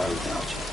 try without you.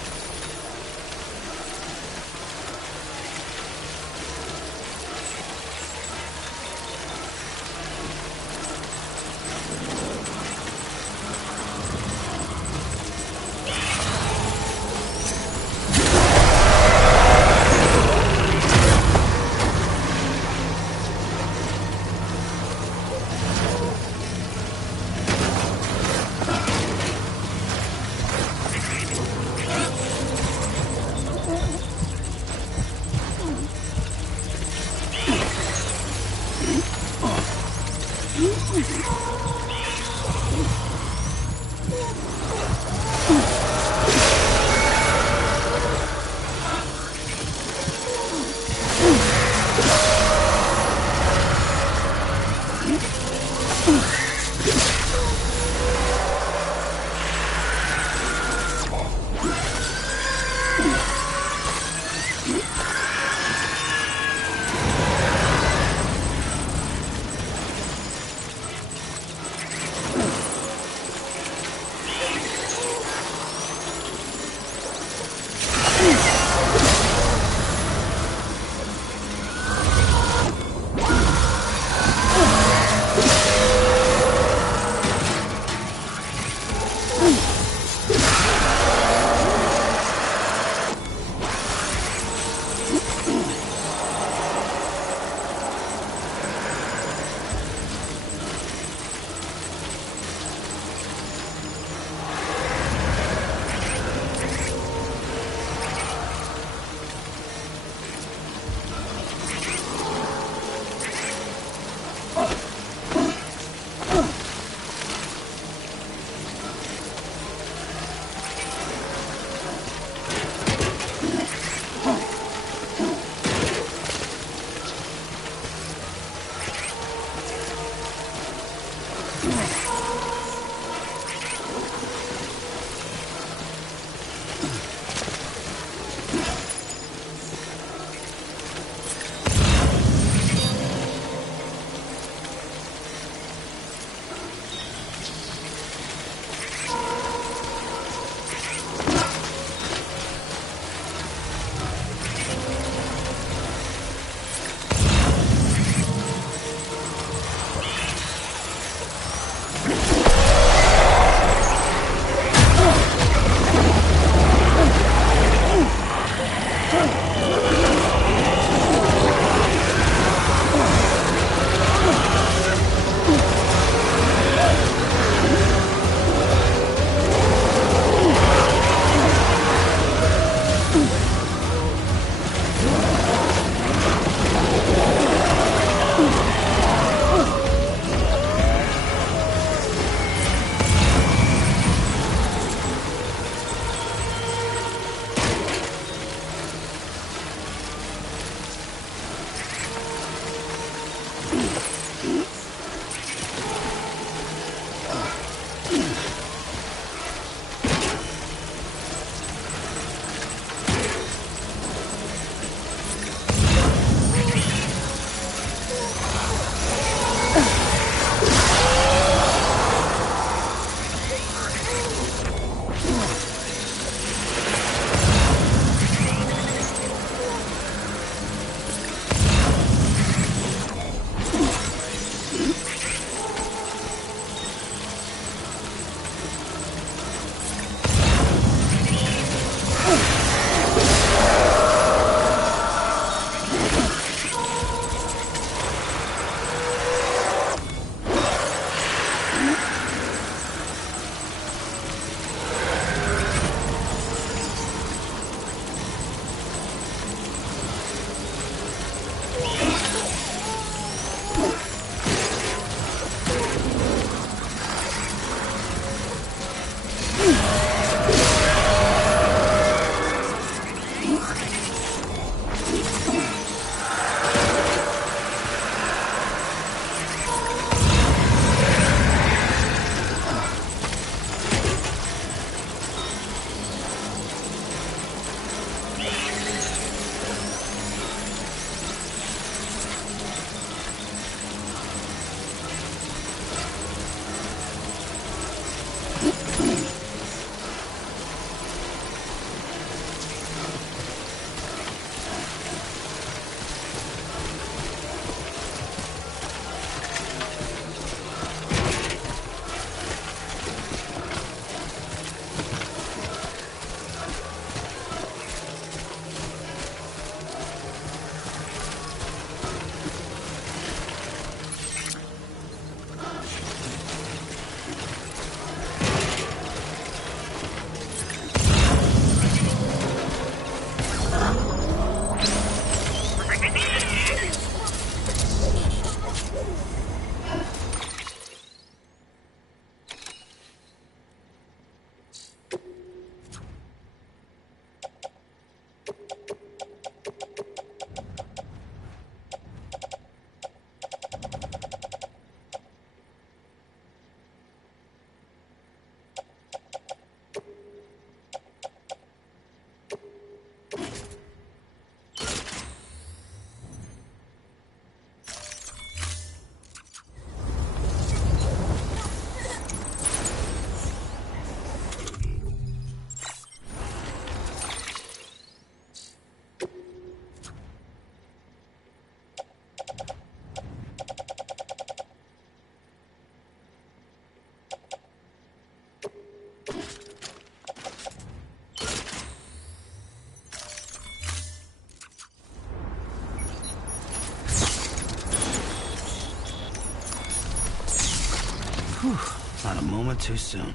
moment too soon.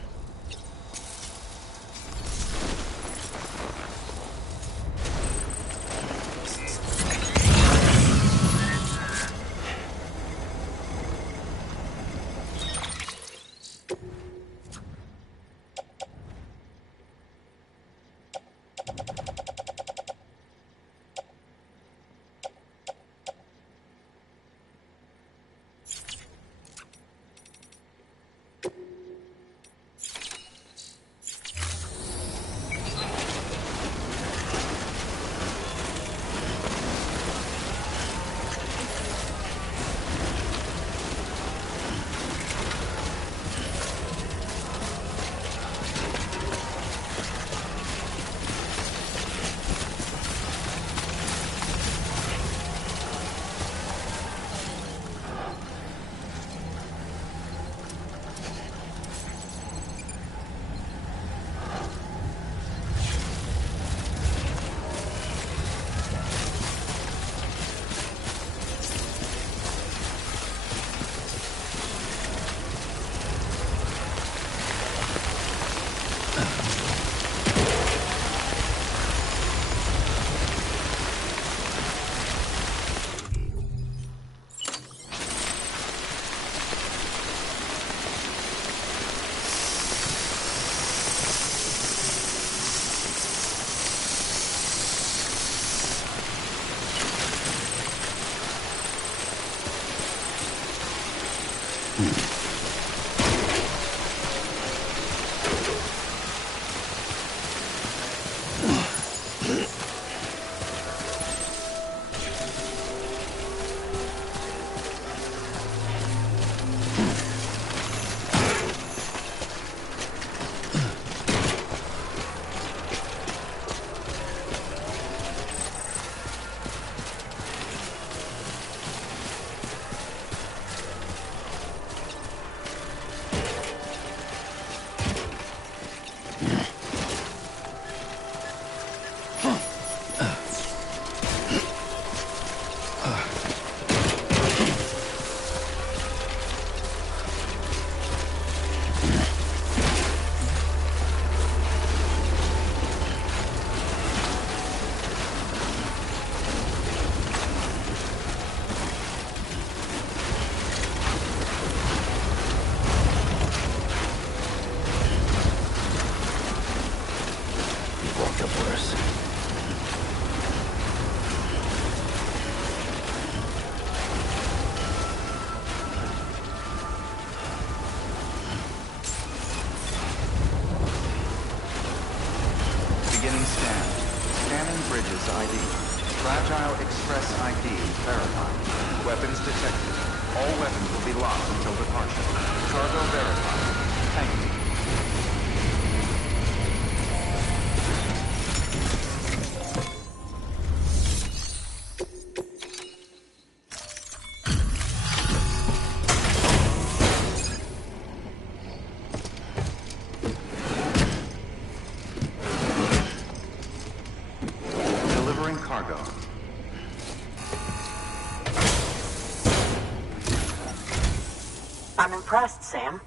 I'm impressed, Sam.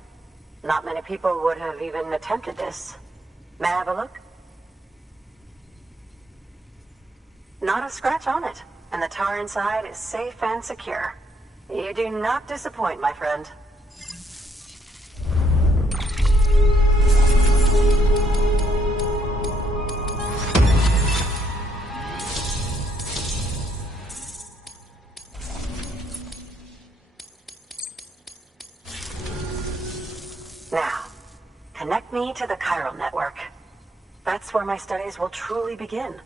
Not many people would have even attempted this. May I have a look? Not a scratch on it, and the tar inside is safe and secure. You do not disappoint, my friend. Now, connect me to the chiral network. That's where my studies will truly begin.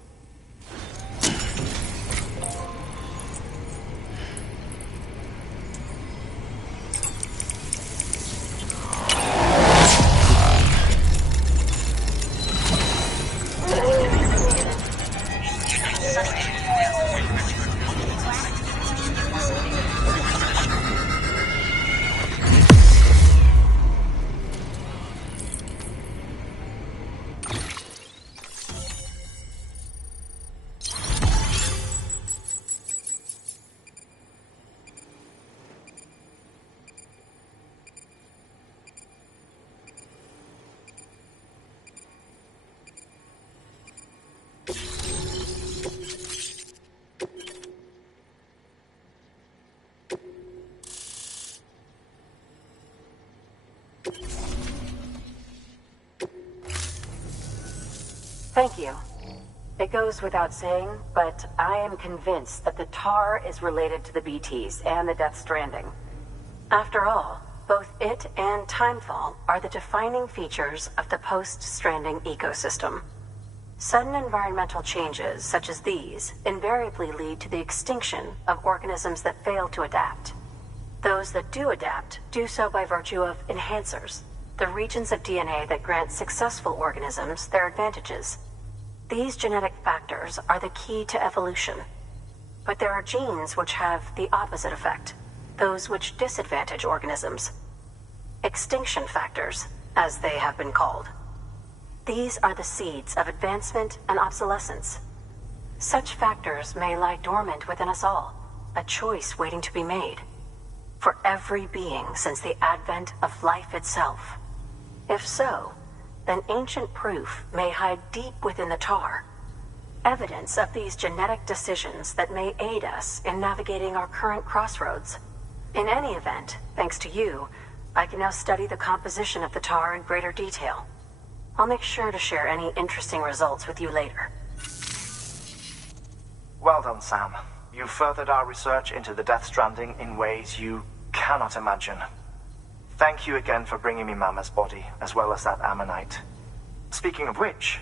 Thank you. It goes without saying, but I am convinced that the tar is related to the BTs and the Death Stranding. After all, both it and Timefall are the defining features of the post-Stranding ecosystem. Sudden environmental changes such as these invariably lead to the extinction of organisms that fail to adapt. Those that do adapt do so by virtue of enhancers, the regions of DNA that grant successful organisms their advantages. These genetic factors are the key to evolution. But there are genes which have the opposite effect, those which disadvantage organisms. Extinction factors, as they have been called. These are the seeds of advancement and obsolescence. Such factors may lie dormant within us all, a choice waiting to be made. For every being since the advent of life itself. If so, then ancient proof may hide deep within the tar. Evidence of these genetic decisions that may aid us in navigating our current crossroads. In any event, thanks to you, I can now study the composition of the tar in greater detail. I'll make sure to share any interesting results with you later. Well done, Sam. You furthered our research into the Death Stranding in ways you cannot imagine. Thank you again for bringing me Mama's body, as well as that ammonite. Speaking of which,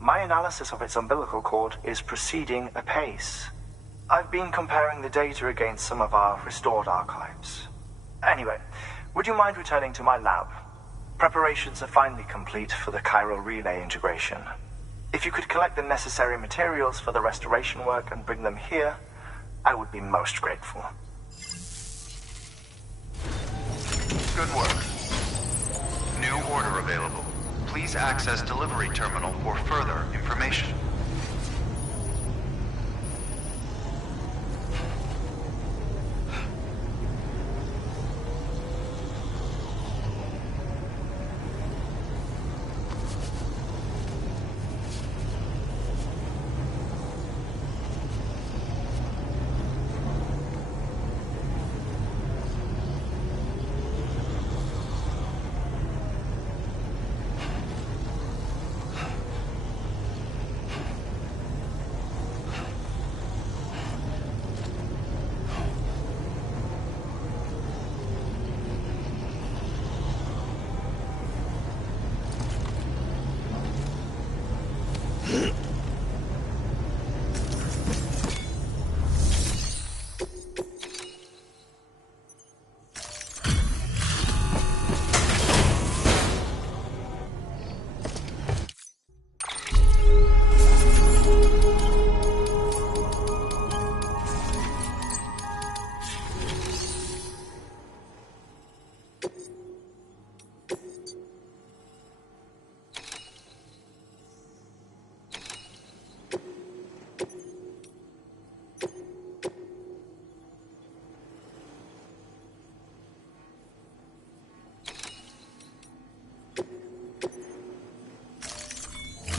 my analysis of its umbilical cord is proceeding apace. I've been comparing the data against some of our restored archives. Anyway, would you mind returning to my lab? Preparations are finally complete for the chiral relay integration. If you could collect the necessary materials for the restoration work and bring them here, I would be most grateful. Good work. New order available. Please access delivery terminal for further information.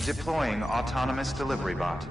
Deploying autonomous delivery bot.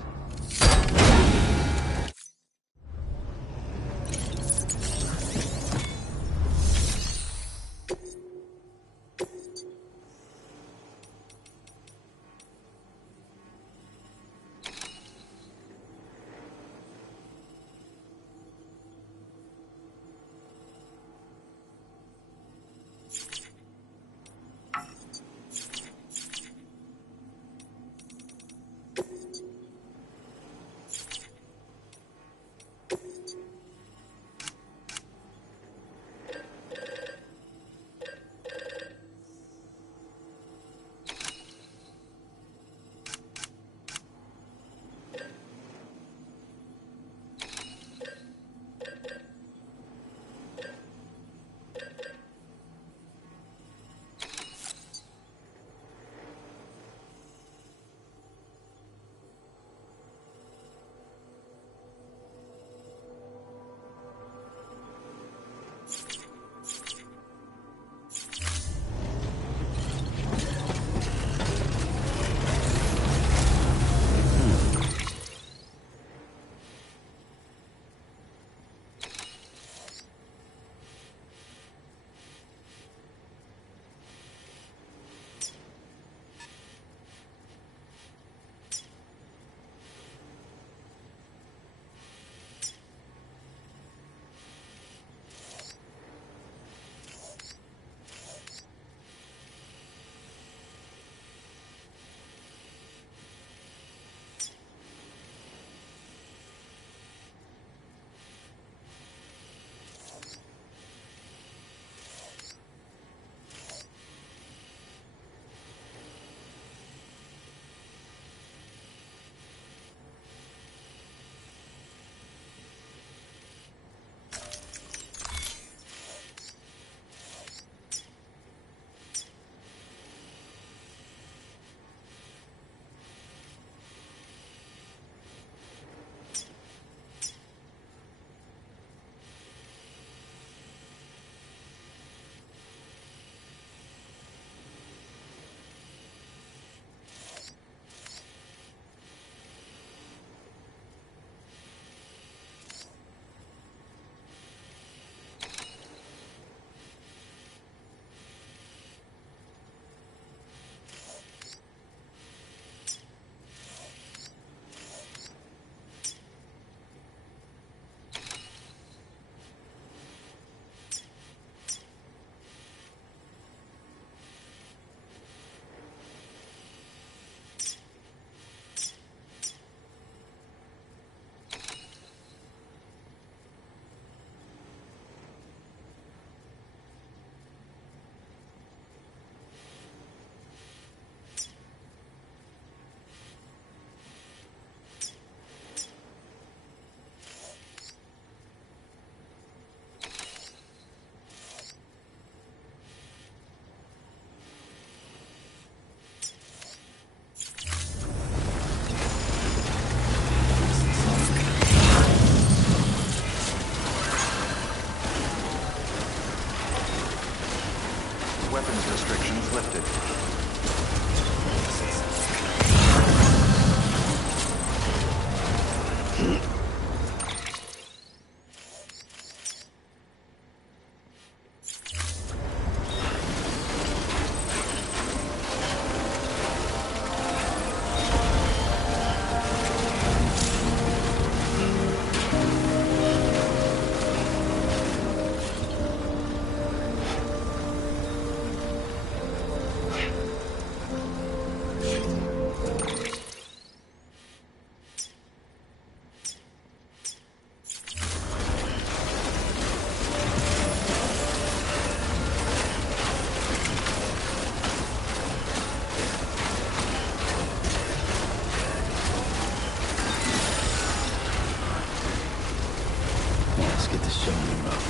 showing him up.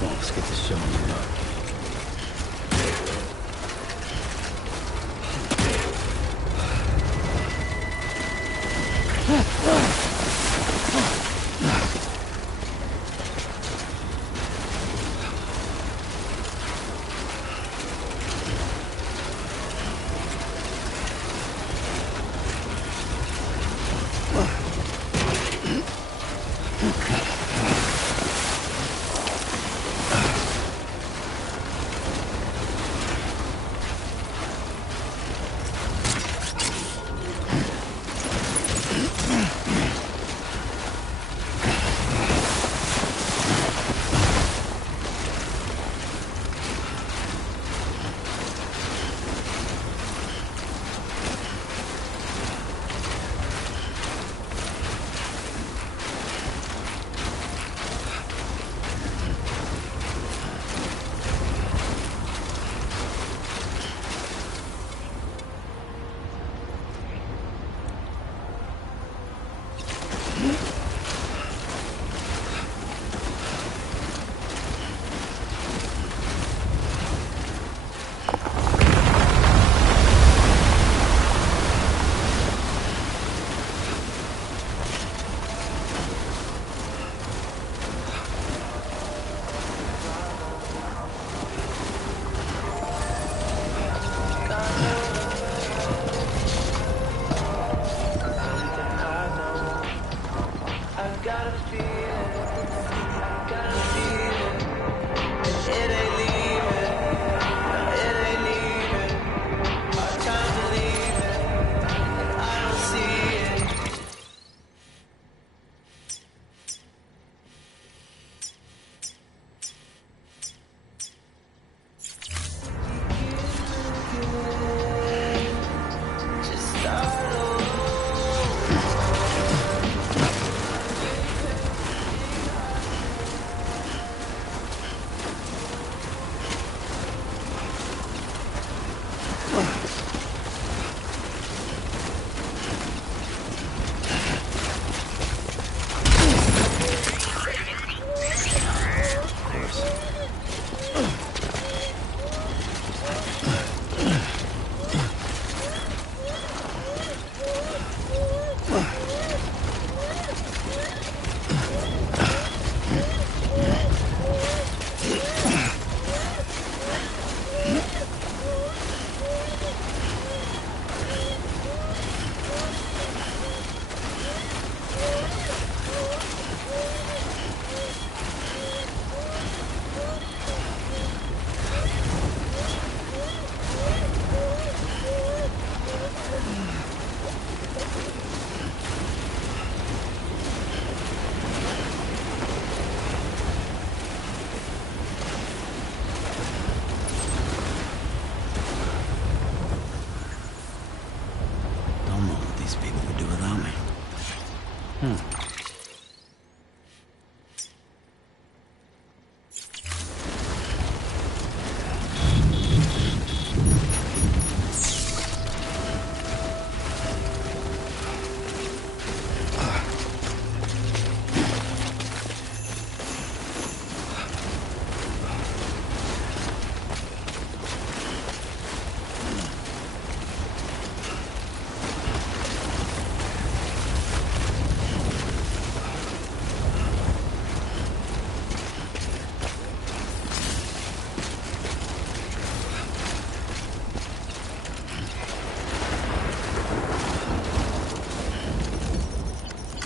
Let's get this showing him up.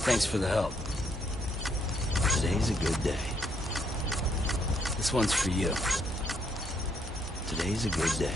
Thanks for the help. Today's a good day. This one's for you. Today's a good day.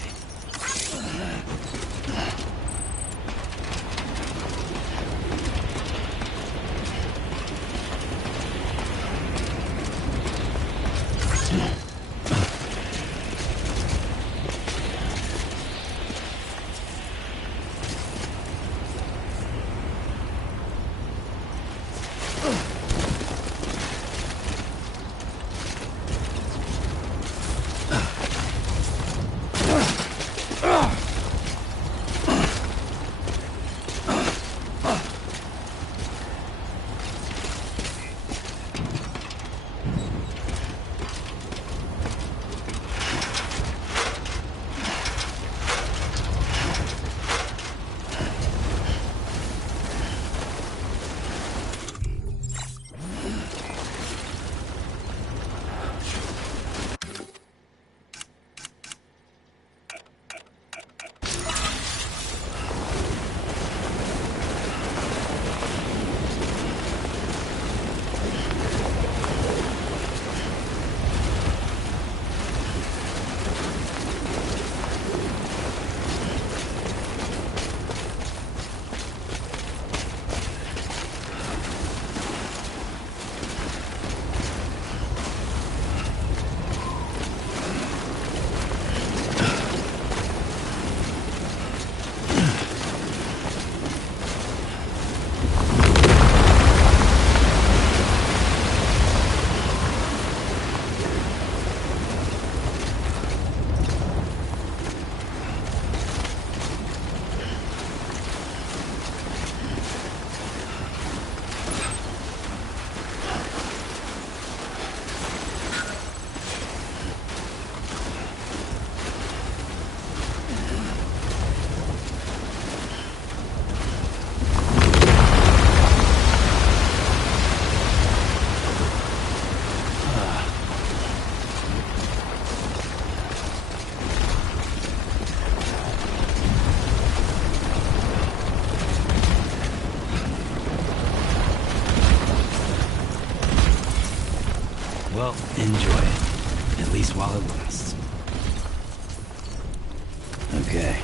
Well, enjoy it. At least while it lasts. Okay.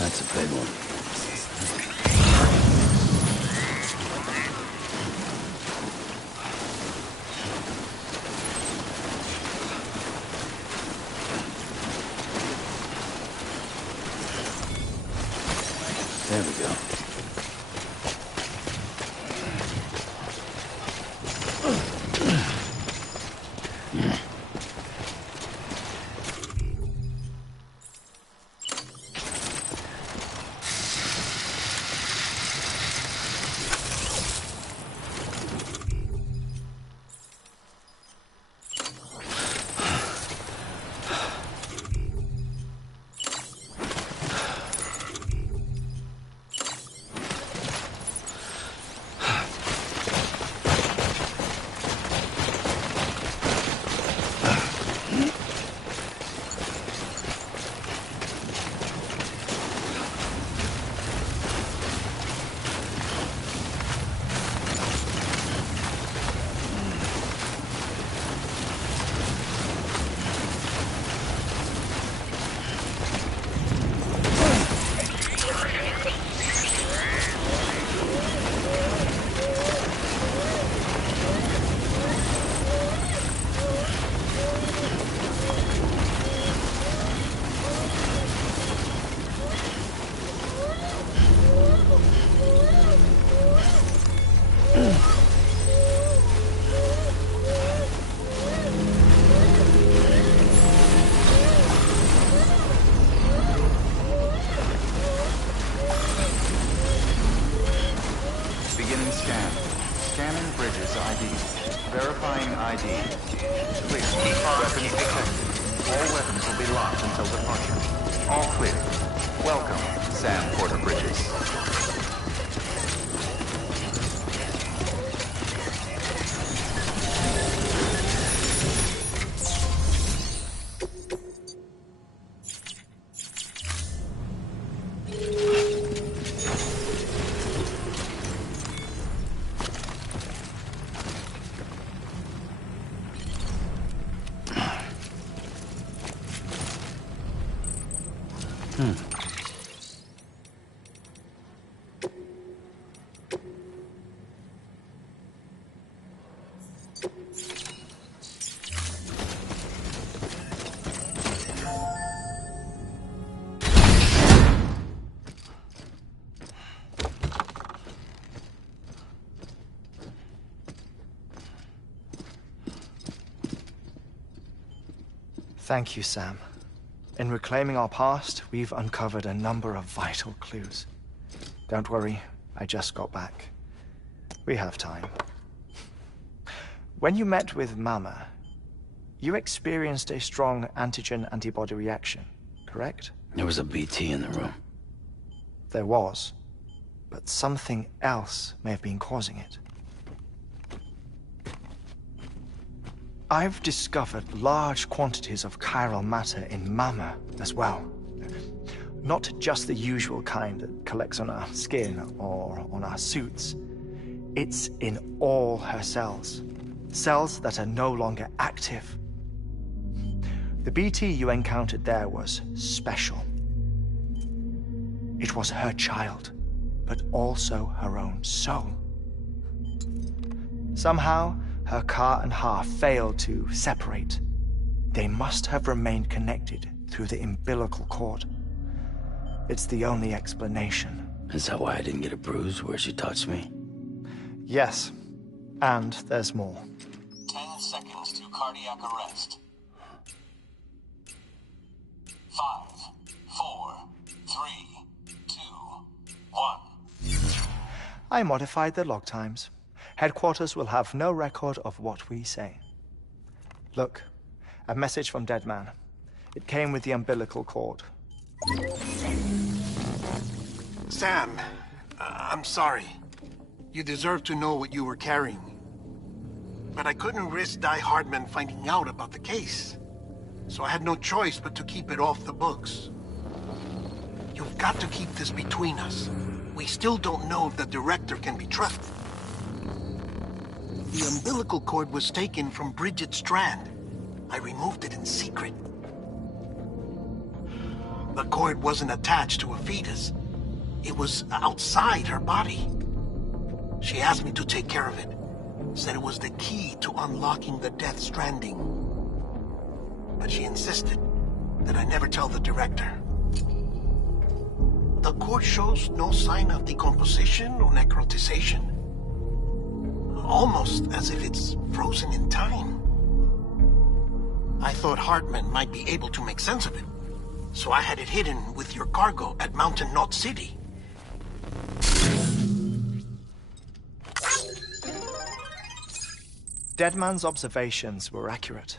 That's a big one. There we go. Beginning scan. Scanning Bridges ID. Verifying ID. Clear. Weapons detected. All weapons will be locked until departure. All clear. Welcome, Sam Porter Bridges. Thank you, Sam. In reclaiming our past, we've uncovered a number of vital clues. Don't worry, I just got back. We have time. When you met with Mama, you experienced a strong antigen-antibody reaction, correct? There was a BT in the room. There was, but something else may have been causing it. I've discovered large quantities of chiral matter in Mama as well. Not just the usual kind that collects on our skin or on our suits. It's in all her cells. Cells that are no longer active. The BT you encountered there was special. It was her child, but also her own soul. Somehow, her car and half failed to separate. They must have remained connected through the umbilical cord. It's the only explanation. Is that why I didn't get a bruise where she touched me? Yes, and there's more. 10 seconds to cardiac arrest. 5, 4, 3, 2, 1. I modified the log times. Headquarters will have no record of what we say. Look, a message from Deadman. It came with the umbilical cord. Sam, I'm sorry. You deserve to know what you were carrying. But I couldn't risk Die Hardman finding out about the case. So I had no choice but to keep it off the books. You've got to keep this between us. We still don't know if the director can be trusted. The umbilical cord was taken from Bridget Strand. I removed it in secret. The cord wasn't attached to a fetus. It was outside her body. She asked me to take care of it. Said it was the key to unlocking the Death Stranding. But she insisted that I never tell the director. The cord shows no sign of decomposition or necrotization. Almost as if it's frozen in time. I thought Hartman might be able to make sense of it, so I had it hidden with your cargo at Mountain Knot City. Deadman's observations were accurate.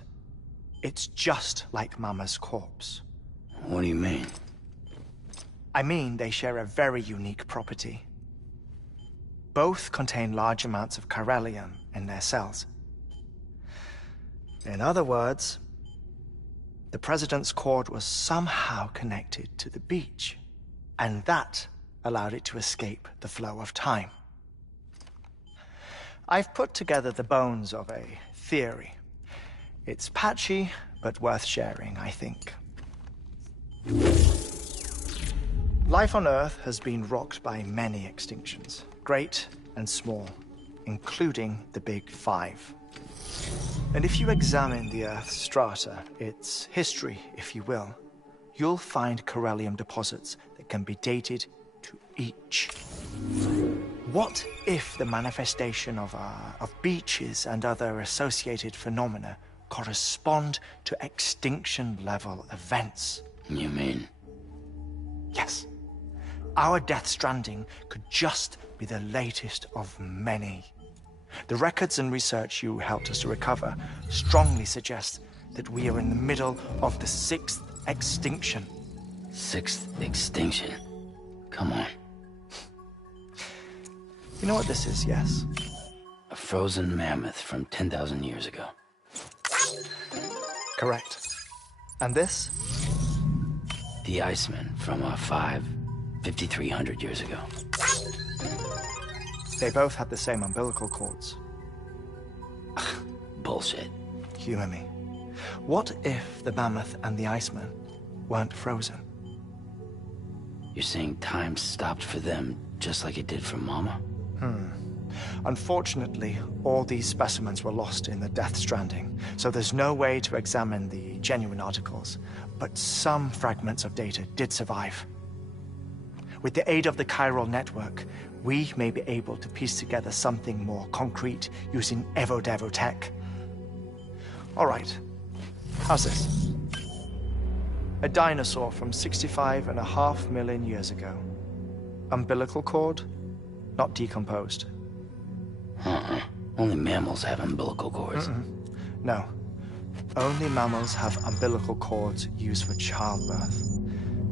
It's just like Mama's corpse. What do you mean? I mean, they share a very unique property. Both contain large amounts of chiralium in their cells. In other words, the President's cord was somehow connected to the beach, and that allowed it to escape the flow of time. I've put together the bones of a theory. It's patchy, but worth sharing, I think. Life on Earth has been rocked by many extinctions, great and small, including the Big Five. And if you examine the Earth's strata, its history, if you will, you'll find chiralium deposits that can be dated to each. What if the manifestation of beaches and other associated phenomena correspond to extinction-level events? You mean? Yes. Our Death Stranding could just be the latest of many. The records and research you helped us to recover strongly suggest that we are in the middle of the 6th extinction. 6th extinction. Come on. You know what this is, yes? A frozen mammoth from 10,000 years ago. Correct. And this? The Iceman from 5,300 years ago. They both had the same umbilical cords. Bullshit. Humor me. What if the mammoth and the Iceman weren't frozen? You're saying time stopped for them just like it did for Mama? Unfortunately, all these specimens were lost in the Death Stranding, so there's no way to examine the genuine articles, but some fragments of data did survive. With the aid of the chiral network, we may be able to piece together something more concrete using Evo-Devo tech. All right, how's this? A dinosaur from 65.5 million years ago. Umbilical cord, not decomposed. Only mammals have umbilical cords. No. Only mammals have umbilical cords used for childbirth.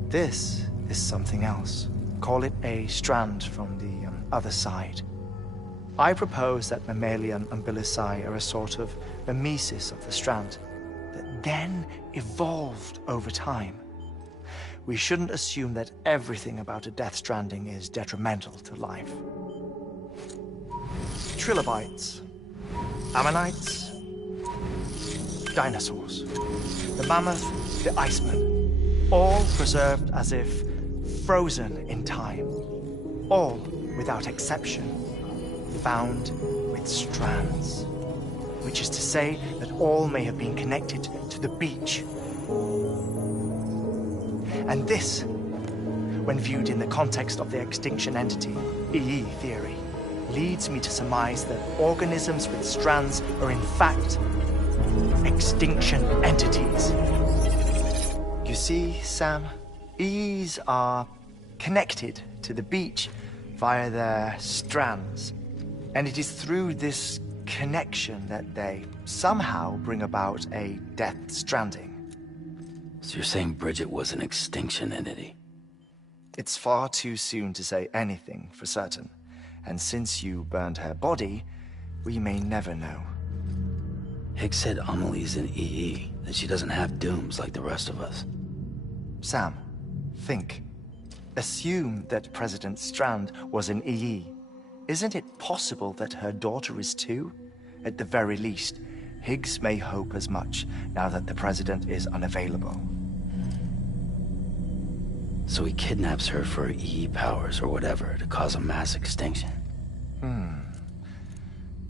This is something else. Call it a strand from the other side. I propose that mammalian umbilici are a sort of mimesis of the strand that then evolved over time. We shouldn't assume that everything about a Death Stranding is detrimental to life. Trilobites, ammonites, dinosaurs, the mammoth, the Iceman, all preserved as if frozen in time, all without exception, found with strands, which is to say that all may have been connected to the beach. And this, when viewed in the context of the extinction entity, EE theory, leads me to surmise that organisms with strands are in fact extinction entities. You see, Sam, EEs are connected to the beach via their strands, and it is through this connection that they somehow bring about a Death Stranding. So you're saying Bridget was an extinction entity? It's far too soon to say anything for certain. And since you burned her body, we may never know. Higgs said Amelie's an EE, that she doesn't have dooms like the rest of us. Sam, think. Assume that President Strand was an EE. Isn't it possible that her daughter is too? At the very least, Higgs may hope as much now that the President is unavailable. So he kidnaps her for EE powers or whatever to cause a mass extinction.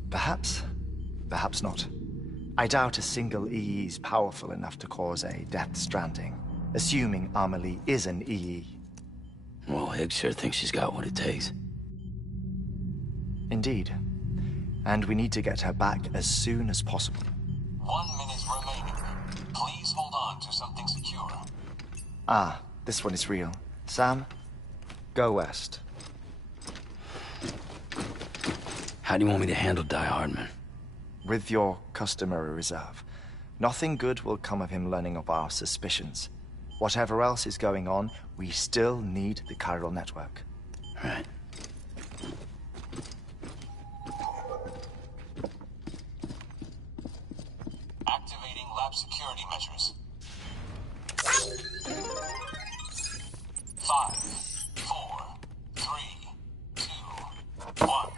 Perhaps. Perhaps not. I doubt a single EE is powerful enough to cause a Death Stranding, assuming Amelie is an EE. Well, Higgs sure thinks she's got what it takes. Indeed. And we need to get her back as soon as possible. 1 minute remaining. Please hold on to something secure. Ah, this one is real. Sam, go west. How do you want me to handle Die Hardman? With your customary reserve. Nothing good will come of him learning of our suspicions. Whatever else is going on, we still need the chiral network. Right. Activating lab security measures. 5, 4, 3, 2, 1.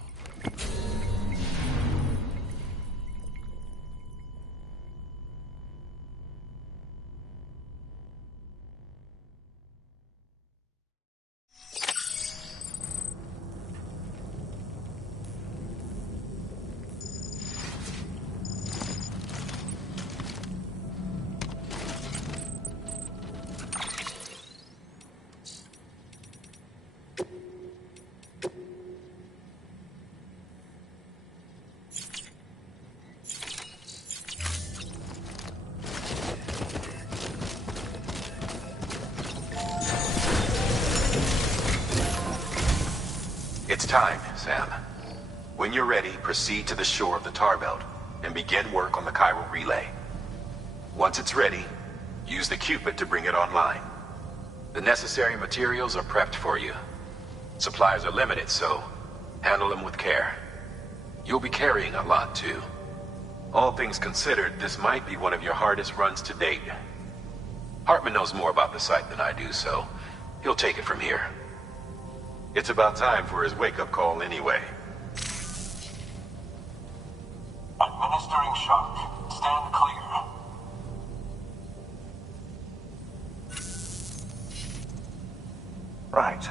It's time, Sam. When you're ready, proceed to the shore of the tar belt and begin work on the chiral relay. Once it's ready, use the Cupid to bring it online. The necessary materials are prepped for you. Supplies are limited, so handle them with care. You'll be carrying a lot, too. All things considered, this might be one of your hardest runs to date. Hartman knows more about the site than I do, so he'll take it from here. It's about time for his wake-up call anyway. Administering shock. Stand clear. Right.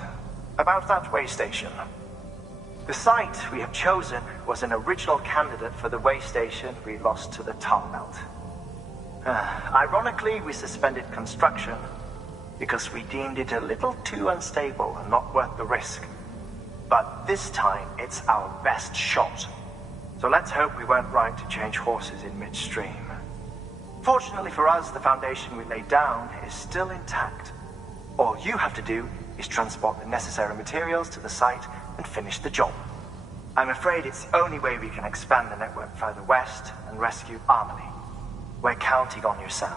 About that way station. The site we have chosen was an original candidate for the way station we lost to the tar belt. Ironically, we suspended construction because we deemed it a little too unstable and not worth the risk. But this time, it's our best shot. So let's hope we weren't right to change horses in midstream. Fortunately for us, the foundation we laid down is still intact. All you have to do is transport the necessary materials to the site and finish the job. I'm afraid it's the only way we can expand the network further west and rescue Harmony. We're counting on you, Sam.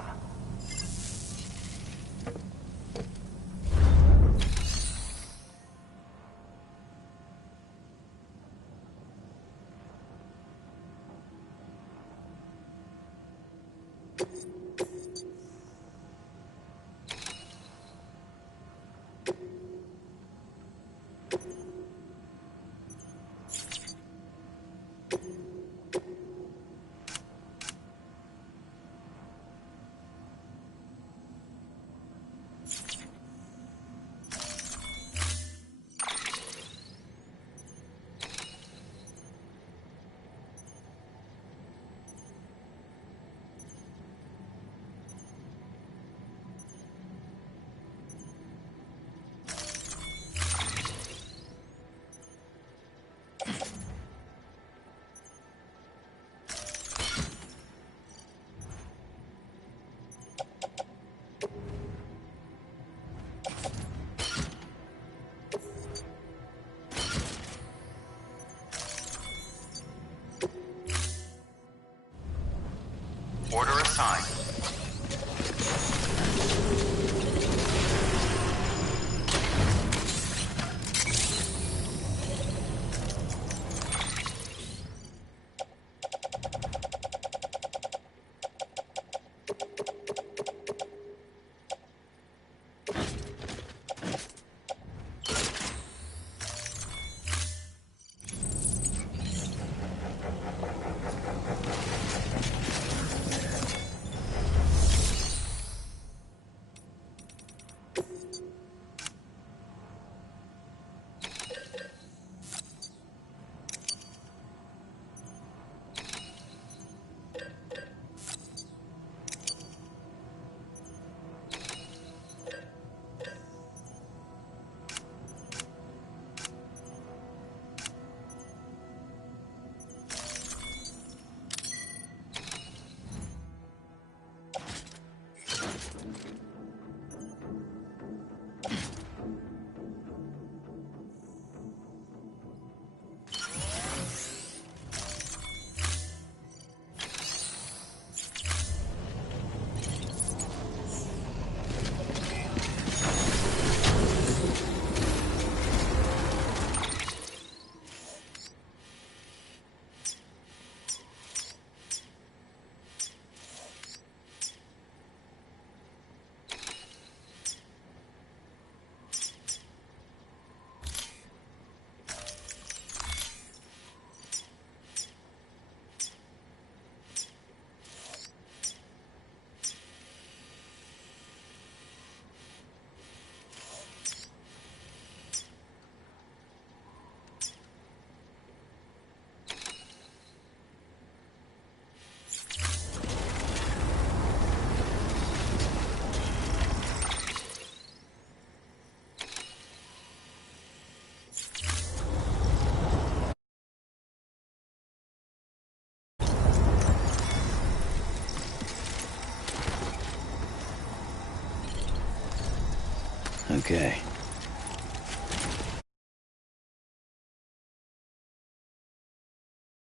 Order assigned. Okay.